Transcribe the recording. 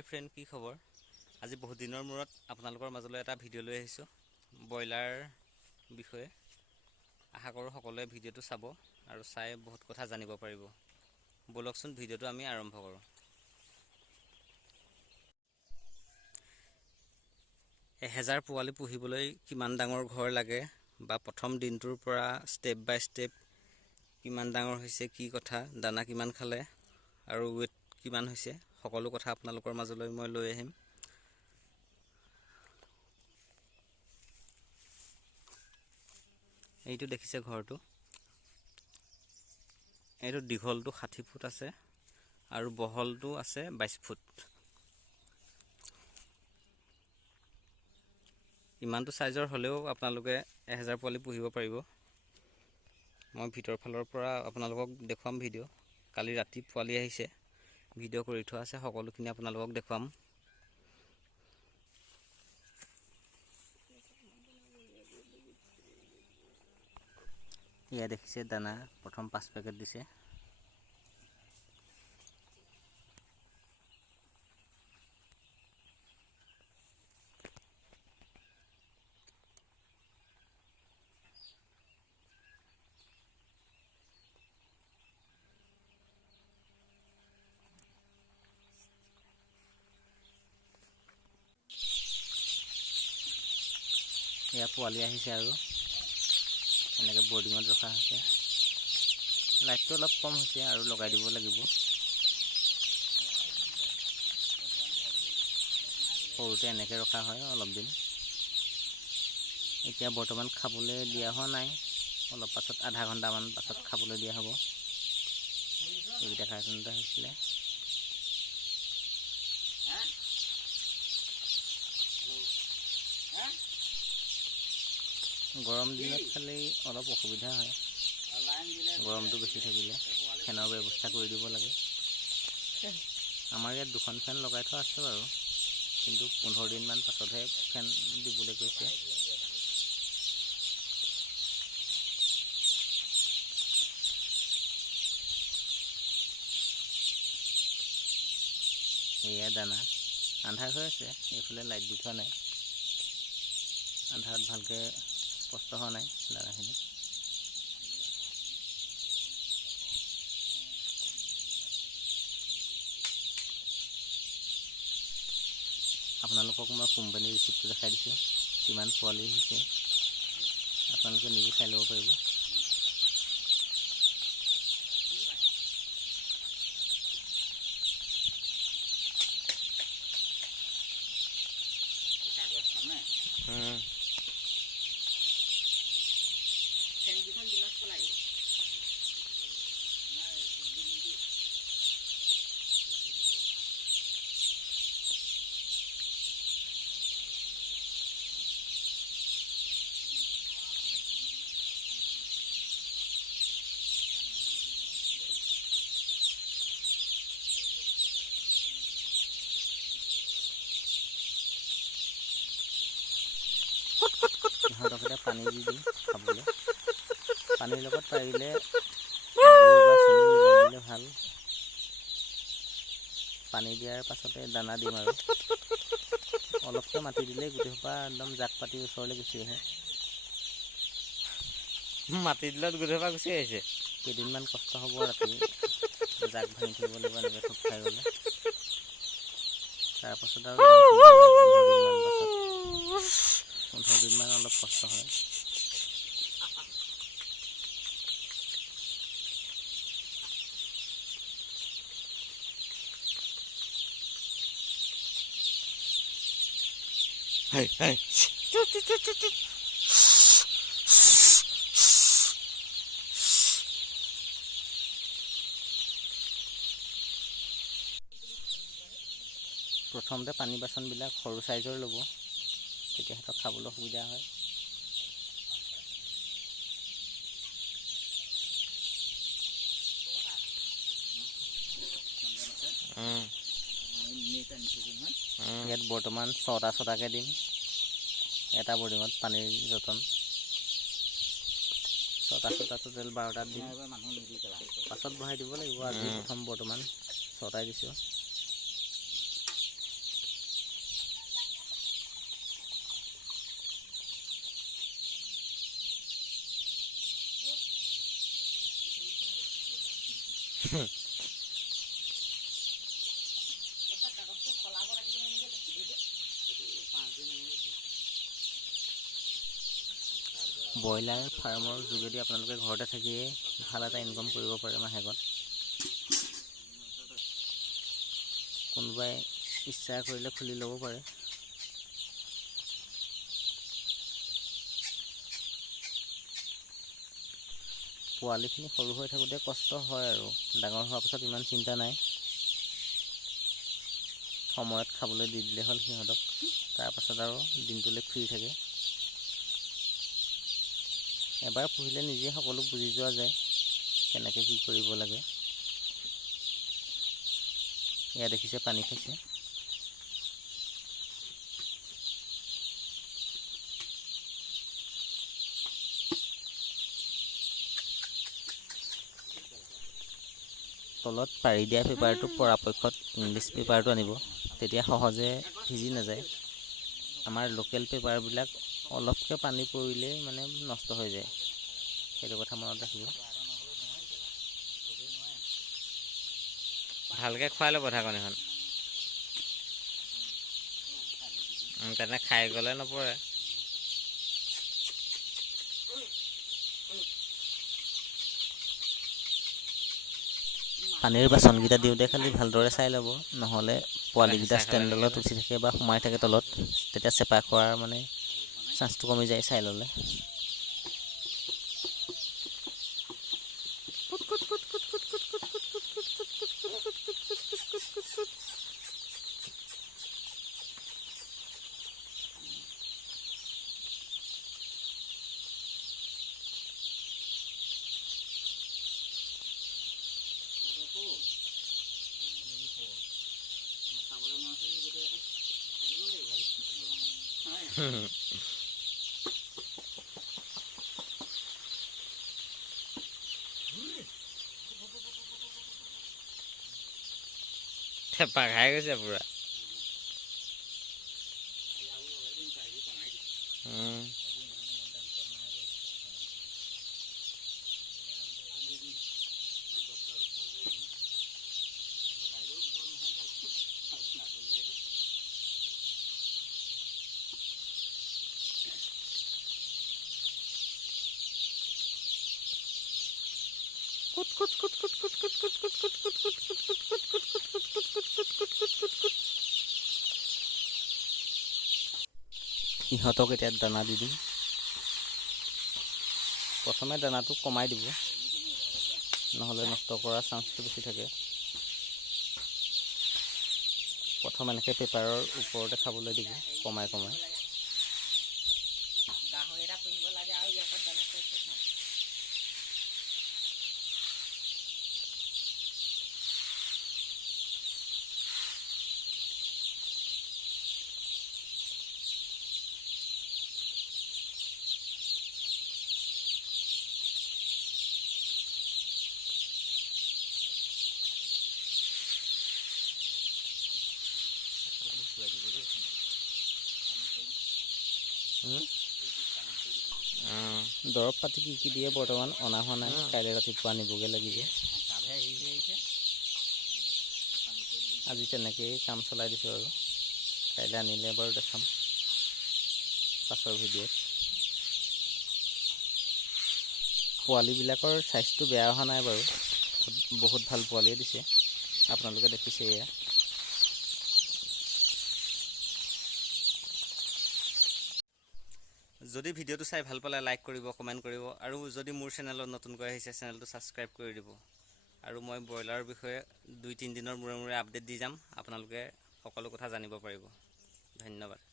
হাই friend, কি খবৰ? আজি বহুত দিনৰ মূৰত আপোনালোকৰ মাজলৈ এটা ভিডিঅ' লৈ আহিছোঁ ব্ৰইলাৰ বিষয়ে। আশা কৰোঁ সকলোৱে ভিডিঅ'টো চাব আৰু চাই বহুত কথা জানিব পাৰিব। ব'লকচোন ভিডিঅ'টো আমি আৰম্ভ কৰোঁ। 1000 পোৱালি পুহিবলৈ কিমান ডাঙৰ ঘৰ লাগে বা প্ৰথম দিনটোৰ পৰা ষ্টেপ বাই ষ্টেপ কিমান ডাঙৰ হৈছে, কি কথা, দানা কিমান খালে আৰু ৱেট কিমান হৈছে, সকলো কথা আপোনালোকৰ মাজলৈ মই লৈ আহিম। এইটো দেখিছে ঘৰটো, এইটো দীঘলটো 60 ফুট আছে আৰু বহলটো আছে 22 ফুট। ইমানটো চাইজৰ হ'লেও আপোনালোকে 1000 পোৱালি পুহিব পাৰিব। মই ভিতৰৰ ফালৰ পৰা আপোনালোকক দেখুৱাম ভিডিঅ'। কালি ৰাতি পোৱালি আহিছে, ভিডিঅ' কৰি থোৱা আছে, সকলোখিনি আপোনালোকক দেখুৱাম। এয়া দেখিছে দানা, প্ৰথম 5 পেকেট দিছে। এয়া পোৱালি আহিছে আৰু এনেকৈ বৰ্ডিঙত ৰখা হৈছে। লাইটটো অলপ কম হৈছে আৰু লগাই দিব লাগিব। সৰুতে এনেকৈ ৰখা হয় অলপ দিন। এতিয়া বৰ্তমান খাবলৈ দিয়া হোৱা নাই, অলপ পাছত আধা ঘণ্টামান পাছত খাবলৈ দিয়া হ'ব। এইকেইটা কাৰ্টুনতে হৈছিলে। গৰম দিনত খালি অলপ অসুবিধা হয়, গৰমটো বেছি থাকিলে ফেনৰ ব্যৱস্থা কৰি দিব লাগে। আমাৰ ইয়াত 2খন ফেন লগাই থোৱা আছে বাৰু, কিন্তু 15 দিনমান পাছতহে ফেন দিবলৈ কৈছে। এয়া দানা, আন্ধাৰ হৈ আছে, এইফালে লাইট দি থোৱা নাই, আন্ধাৰত ভালকৈ স্পষ্ট হোৱা নাই দানাখিনি। আপোনালোকক মই কোম্পানীৰ ৰিচিপ্টটো দেখাই দিছোঁ, কিমান পোৱালি হৈছে, আপোনালোকে নিজে চাই ল'ব পাৰিব। সিহঁতক এতিয়া পানী দি দিম খাবলৈ। পানীৰ লগত পাৰিলে গুড় বা চেনি মিলাই দিলে ভাল। পানী দিয়াৰ পাছতে দানা দিম আৰু অলপকৈ মাটি দিলেই গোটেইসোপা একদম জাক পাতি ওচৰলৈ গুচি আহে। মাটি দিলত গোটেইসোপা গুচি আহিছে। কেইদিনমান কষ্ট হ'ব, ৰাতি জাক ভাঙি থাকিব লাগিব এনেকৈ থোপ খাই গ'লে। তাৰপাছত আৰু 15 দিনমান অলপ কষ্ট হয়। প্ৰথমতে পানী বাচনবিলাক সৰু চাইজৰ ল'ব, তেতিয়া সিহঁতক খাবলৈ সুবিধা হয়। ইয়াত বৰ্তমান 6টাকৈ দিম, এটা বৰ্ডিঙত পানীৰ যতন। 6টা টোটেল 12টাত দিম, পাছত বঢ়াই দিব লাগিব। আজি প্ৰথম বৰ্তমান 6টাই দিছোঁ। ব্ৰইলাৰ ফাৰ্মৰ যোগেদি আপোনালোকে ঘৰতে থাকিয়ে ভাল এটা ইনকম কৰিব পাৰে মাহেকত। কোনোবাই ইচ্ছা কৰিলে খুলি ল'ব পাৰে। পোৱালিখিনি সৰু হৈ থাকোঁতে কষ্ট হয় আৰু ডাঙৰ হোৱাৰ পাছত ইমান চিন্তা নাই। সময়ত খাবলৈ দি দিলে হ'ল সিহঁতক, তাৰপাছত আৰু দিনটোলৈ ফ্ৰী থাকে। এবাৰ পুহিলে নিজে সকলো বুজি যোৱা যায়, কেনেকৈ কি কৰিব লাগে। এয়া দেখিছে পানী খাইছে। তলত পাৰি দিয়া পেপাৰটো পৰাপক্ষত ইংলিছ পেপাৰটো আনিব, তেতিয়া সহজে ভিজি নাযায়। আমাৰ লোকেল পেপাৰবিলাক অলপকৈ পানী পৰিলেই মানে নষ্ট হৈ যায়, সেইটো কথা মনত ৰাখিব। ভালকৈ খুৱাই ল'ব ঢাকনিখন, তেনে খাই গ'লে নপৰে। পানীৰ বাচনকেইটা দিওঁতে খালি ভালদৰে চাই ল'ব, নহ'লে পোৱালিকেইটা ষ্টেণ্ডডালত উঠি থাকে বা সোমাই থাকে তলত, তেতিয়া চেপা খোৱাৰ মানে চান্সটো কমি যায় চাই ল'লে। থেপা খাই গৈছে পুৰা। ইহঁতক এতিয়া দানা দি দিম। প্ৰথমে দানাটো কমাই দিব, নহ'লে নষ্ট কৰাৰ চান্সটো বেছি থাকে। প্ৰথম এনেকৈ পেপাৰৰ ওপৰতে খাবলৈ দিব, কমাই কমাই। দৰৱ পাতি কি দিয়ে বৰ্তমান অনা হোৱা নাই, কাইলৈ ৰাতিপুৱা আনিবগৈ লাগিব। আজি তেনেকেই কাম চলাই দিছোঁ আৰু কাইলৈ আনিলে বাৰু দেখাম পাছৰ ভিডিঅ'ত। পোৱালিবিলাকৰ চাইজটো বেয়া অহা নাই বাৰু, বহুত ভাল পোৱালিয়ে দিছে, আপোনালোকে দেখিছে এয়া। যদি ভিডিঅ'টো চাই ভাল পালে লাইক কৰিব, কমেণ্ট কৰিব, আৰু যদি মোৰ চেনেলত নতুনকৈ আহিছে চেনেলটো ছাবস্ক্ৰাইব কৰি দিব। আৰু মই ব্ৰইলাৰৰ বিষয়ে 2-3 দিনৰ মূৰে মূৰে আপডেট দি যাম, আপোনালোকে সকলো কথা জানিব পাৰিব। ধন্যবাদ।